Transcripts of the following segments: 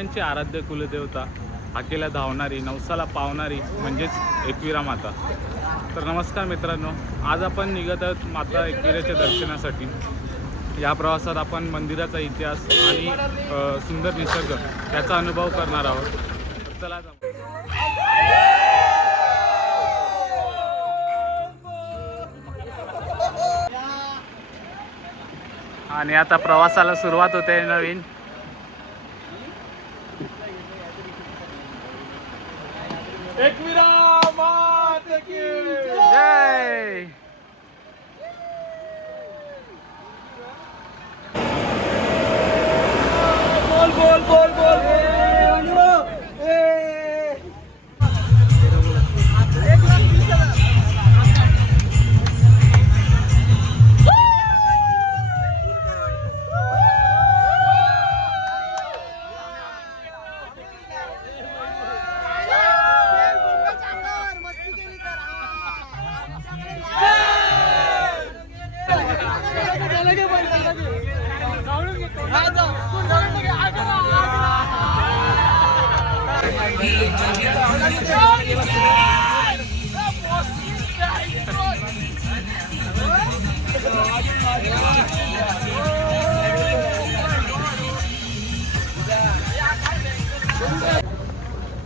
सगळ्यांची आराध्य कुलदेवता, हाकेला धावणारी, नवसाला पावणारी म्हणजेच एकविरा माता. तर नमस्कार मित्रांनो, आज आपण निघत आहोत माता एकविराच्या दर्शनासाठी. या प्रवासात आपण मंदिराचा इतिहास आणि सुंदर निसर्ग याचा अनुभव करणार आहोत. तर चला आणि आता प्रवासाला सुरुवात होते नवीन. एकविरा माता की जय. बोल बोल बोल बोल बोल.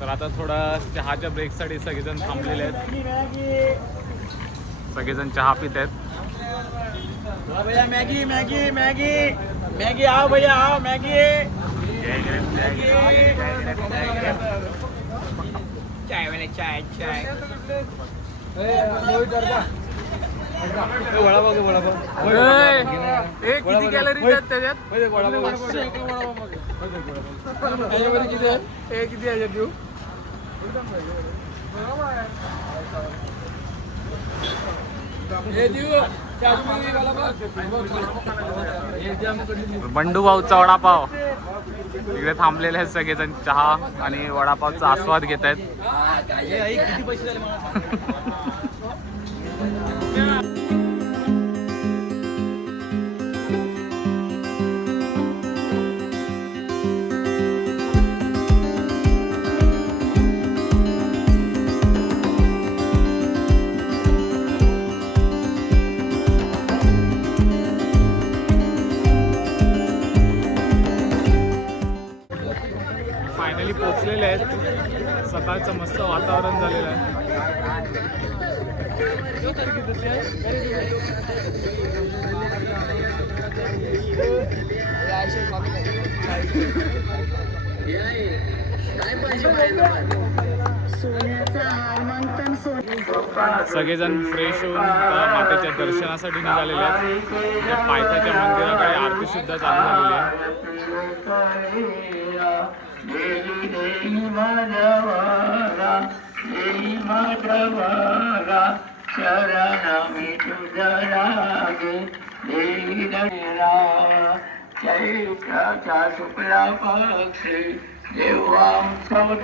तर आता थोडा चहाच्या ब्रेकसाठी सगळेजण थांबलेले आहेत. सगळेजण चहा पित आहेत. भैया मैगी मैगी मैगी मैगी आओ भैया आओ मैगी. चाय वाले चाय चाय. किती कॅलरीज आहेत त्याच्यात? किती आहे देऊ? बंडू भाऊचा वडापाव. इकडे थांबलेले आहेत सगळेजण चहा आणि वडापावचा आस्वाद घेत आहेत. किती पैसे झाले मला? फायनली पोचलेले आहेत. सकाळचं मस्त वातावरण झालेलं आहे. सगळेजण फ्रेश होऊन मातेच्या दर्शनासाठी निघालेले आहेत. पायथ्याच्या मंदिराकडे आरती सुद्धा चालू झालेली आहे. देवी देवी माधवारा देवी माधवारा शरणमी तुझा लागे देवी देवा. चैत्राचा शुक्ला पक्षी जेव्हा चला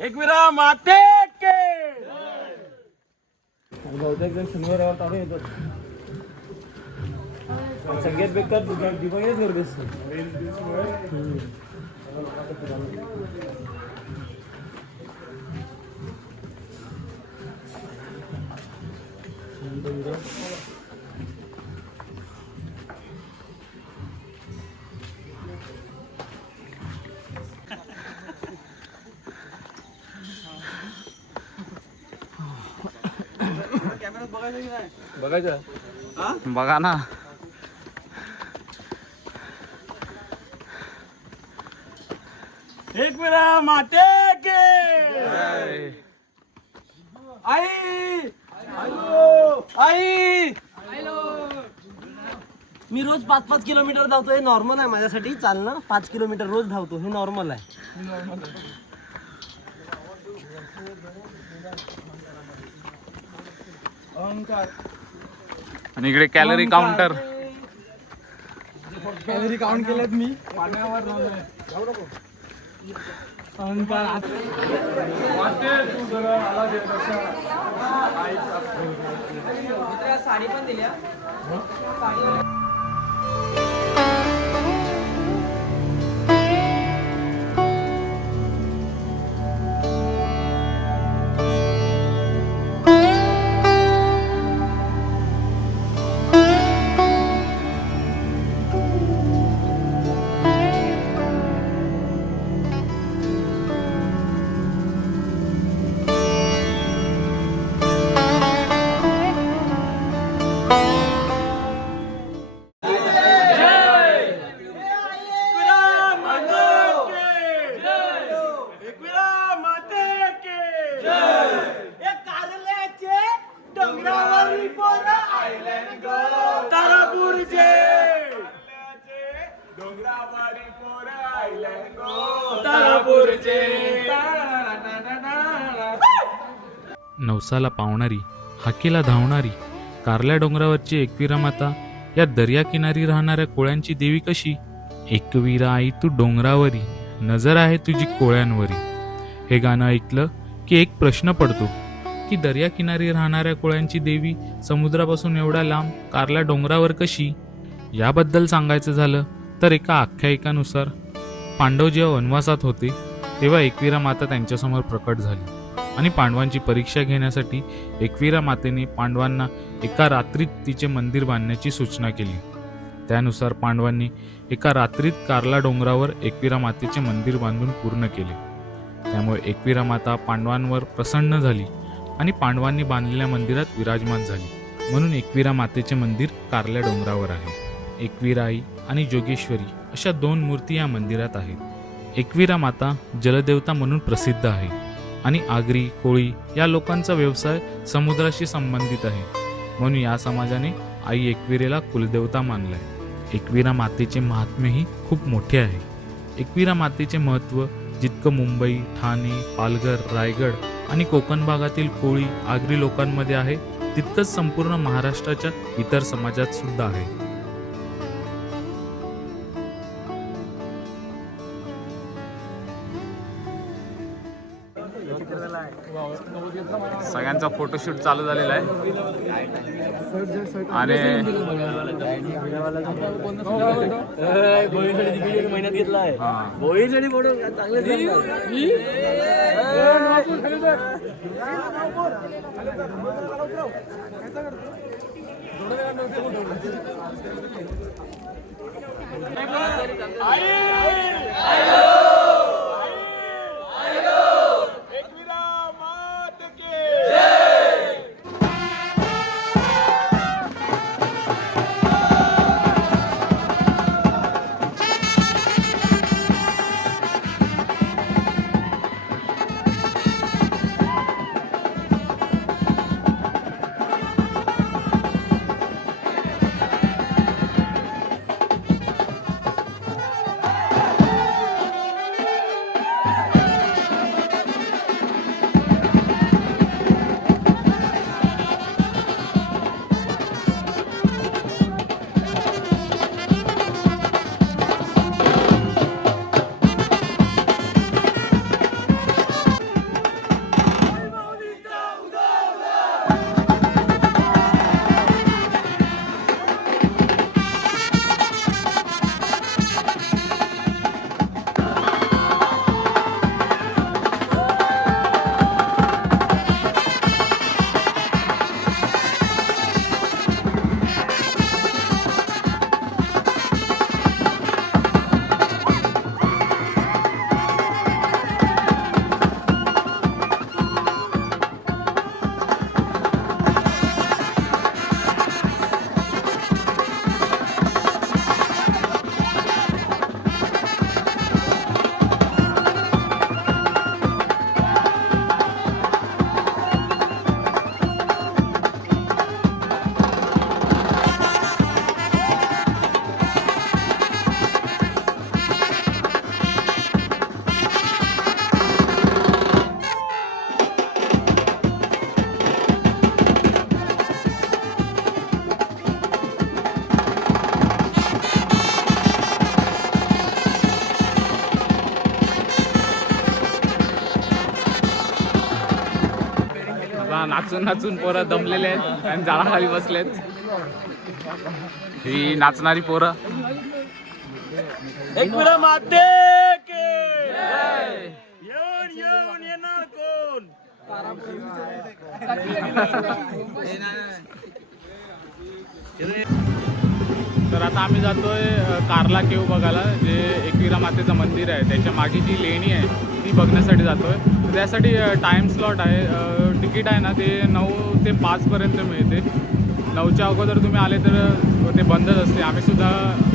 एकविरा माते के बहुतेक जण शनिवारावर चालू येतात. सगळ्यात बेकार दिवाळीच गर्दी असते. बघायचं बघा ना. एकविरा माते के आई आई आई मी रोज 5-5 किलोमीटर धावतो, हे नॉर्मल आहे माझ्यासाठी. चालणं 5 किलोमीटर रोज धावतो, हे नॉर्मल आहे. आणि इकडे कॅलरी काउंटर. कॅलरी काउंट केल्यात मी पाण्यावर साडी पण दिल्या. नवसाला पावणारी, हाकेला धावणारी, कारल्या डोंगरावरची एकविरा माता, या दर्याकिनारी राहणाऱ्या कोळ्यांची देवी कशी? एकविरा आई तू डोंगरावरी, नजर आहे तुझी कोळ्यांवरी. हे गाणं ऐकलं की एक प्रश्न पडतो की दर्याकिनारी राहणाऱ्या कोळ्यांची देवी समुद्रापासून एवढ्या लांब कारल्या डोंगरावर कशी? याबद्दल सांगायचं झालं तर एका आख्यायिकानुसार पांडव जेव्हा वनवासात होते तेव्हा एकविरा माता त्यांच्यासमोर प्रकट झाली आणि पांडवांची परीक्षा घेण्यासाठी एकविरा मातेने पांडवांना एका रात्रीत तिचे मंदिर बांधण्याची सूचना केली. त्यानुसार पांडवांनी एका रात्रीत कारला डोंगरावर एकविरा मातेचे मंदिर बांधून पूर्ण केले. त्यामुळे एकविरा माता पांडवांवर प्रसन्न झाली आणि पांडवांनी बांधलेल्या मंदिरात विराजमान झाली. म्हणून एकविरा मातेचे मंदिर कारल्या डोंगरावर आहे. एकविरा आई आणि जोगेश्वरी अशा 2 मूर्ती या मंदिरात आहेत. एकविरा माता जलदेवता म्हणून प्रसिद्ध आहे आणि आगरी, कोळी या लोकांचा व्यवसाय समुद्राशी संबंधित आहे. म्हणून या समाजाने आई एकविरेला कुलदेवता मानलाय. एकविरा मातेचे महात्म्यही खूप मोठे आहे. एकविरा मातेचे महत्त्व जितकं मुंबई, ठाणे, पालघर, रायगड आणि कोकण भागातील कोळी, आगरी लोकांमध्ये आहे तितकंच संपूर्ण महाराष्ट्राच्या इतर समाजात सुद्धा आहे. सगळ्यांचा फोटोशूट चालू झालेला आहे आणि महिन्यात घेतलाय भोईसाठी फोटो चांगले. नाचून नाचून पोरं दमलेले आहेत आणि झाडाखाली बसलेत. ही नाचणारी पोरं. एकविरा माते के येऊन येऊन येणार कोण. तर आता आम्ही जातोय कार्ला केव बघायला, जे एकविरा मातेचं मंदिर आहे त्याच्या मागे जी लेणी आहे ती बघण्यासाठी जातोय. तर त्यासाठी टाईम स्लॉट आहे. तिकीट आहे ना ते 9 ते 5 पर्यंत मिळते. 9च्या अगोदर तुम्ही आले तर ते बंदच असते. आम्ही सुद्धा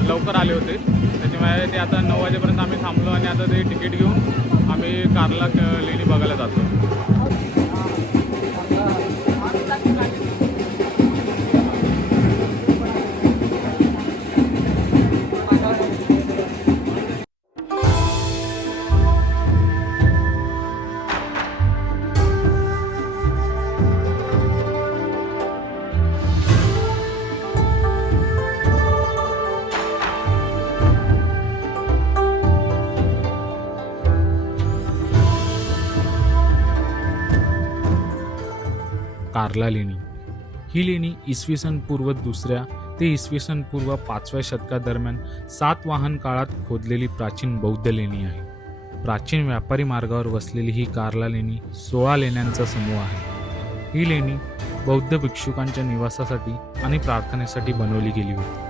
लवकर आले होते, त्याच्यामुळे ते आता 9 वाजेपर्यंत आम्ही थांबलो आणि आता ते तिकीट घेऊन आम्ही कार्ला लेणी बघायला जातो. कार्ला लेणी ही लेणी इसवी सन पूर्व 2ऱ्या ते इसवी सन पूर्व 5व्या शतकादरम्यान सातवाहन काळात खोदलेली प्राचीन बौद्ध लेणी आहे. प्राचीन व्यापारी मार्गावर वसलेली ही कार्ला लेणी 16 लेण्यांचा समूह आहे. ही लेणी बौद्ध भिक्षुकांच्या निवासासाठी आणि प्रार्थनेसाठी बनवली गेली होती.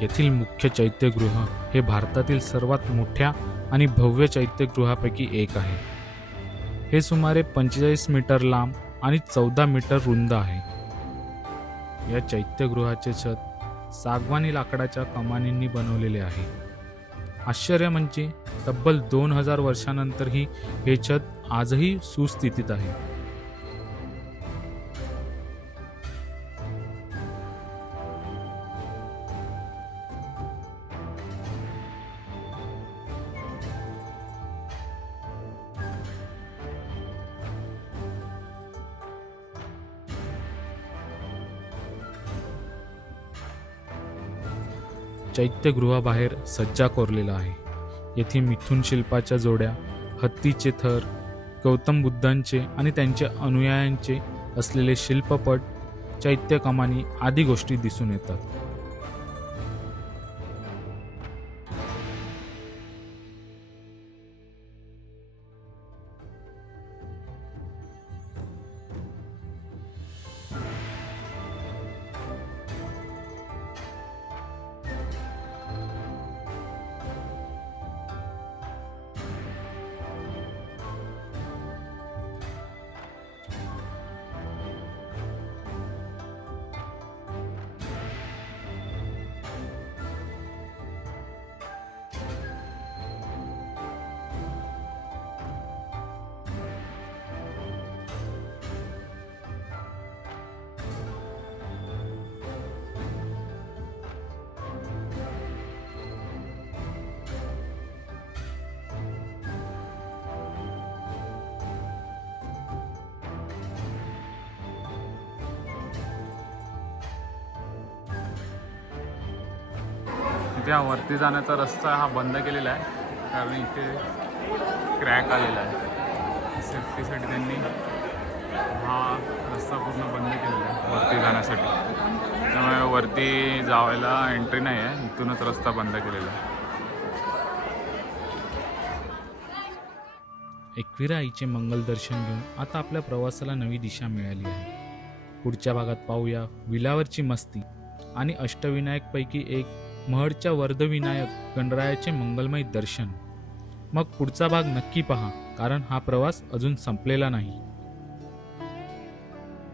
येथील मुख्य चैत्यगृह हे भारतातील सर्वात मोठ्या आणि भव्य चैत्यगृहापैकी एक आहे. हे सुमारे 45 मीटर लांब आणि 14 मीटर रुंद आहे. या चैत्यगृहाचे छत सागवानी लाकडाच्या कमानींनी बनवलेले आहे. आश्चर्य म्हणजे तब्बल 2000 वर्षांनंतरही हे छत आजही सुस्थितीत आहे. चैत्यगृहाबाहेर सज्जा कोरलेला आहे. येथे मिथुन शिल्पाच्या जोड्या, हत्तीचे थर, गौतम बुद्धांचे आणि त्यांच्या अनुयायांचे असलेले शिल्पपट, चैत्य कमानी आदी गोष्टी दिसून येतात. इथे वरती जाण्याचा रस्ता हा बंद केलेला आहे, कारण इथे क्रॅक आलेला आहे. सेफ्टीसाठी त्यांनी हा रस्ता पूर्ण बंद केलेला आहे वरती जाण्यासाठी. त्यामुळे वरती जायला एंट्री नाही आहे, इथूनच रस्ता बंद केलेला आहे. एकविरा आईचे मंगल दर्शन घेऊन आता आपल्या प्रवासाला नवी दिशा मिळाली आहे. पुढच्या भागात पाहूया विलावरची मस्ती आणि अष्टविनायकपैकी एक महडच्या वर्धविनायक गणरायाचे मंगलमय दर्शन. मग पुढचा भाग नक्की पहा, कारण हा प्रवास अजून संपलेला नाही.